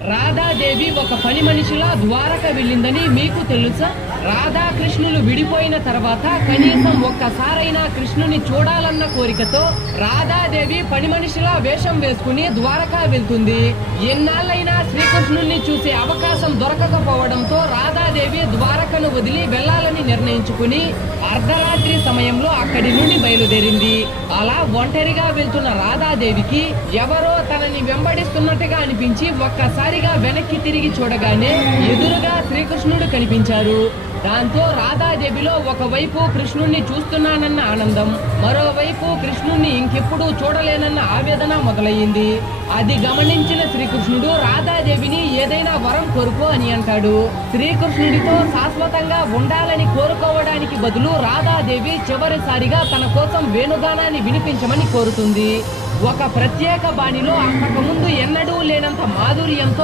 రాధాదేవి ఒక పని మనిషిలా ద్వారక వెళ్ళిందని మీకు తెలుసా? రాధాకృష్ణులు విడిపోయిన తర్వాత కనీసం ఒక్కసారైనా కృష్ణుని చూడాలన్న కోరికతో రాధాదేవి పని మనిషిలా వేషం వేసుకుని ద్వారకా వెళ్తుంది. ఎన్నాళ్ళైనా శ్రీకృష్ణుని చూసే అవకాశం దొరకకపోవడంతో రాధాదేవి ద్వారకను వదిలి వెళ్లాలని నిర్ణయించుకుని అర్ధరాత్రి సమయంలో అక్కడి నుండి బయలుదేరింది. అలా ఒంటరిగా వెళ్తున్న రాధాదేవికి ఎవరో తనని వెంబడిస్తున్నట్టుగా అనిపించి ఒక్కసారిగా వెనక్కి తిరిగి చూడగానే ఎదురుగా శ్రీకృష్ణుడు కనిపించారు. దాంతో రాధాదేవిలో ఒకవైపు కృష్ణుణ్ణి చూస్తున్నానన్న ఆనందం, మరోవైపు కృష్ణుణ్ణి ఇంకెప్పుడు చూడలేనన్న ఆవేదన మొదలయ్యింది. అది గమనించిన శ్రీకృష్ణుడు రాధాదేవిని ఏదైనా వరం కోరుకో అని అంటాడు. శ్రీకృష్ణుడితో శాశ్వతంగా ఉండాలని కోరుకోవడానికి బదులు రాధాదేవి చివరిసారిగా తన కోసం వేణుగానాన్ని వినిపించమని కోరుతుంది. ఒక ప్రత్యేక బాణిలో అంతకుముందు ఎన్నడూ లేనంత మాధుర్యంతో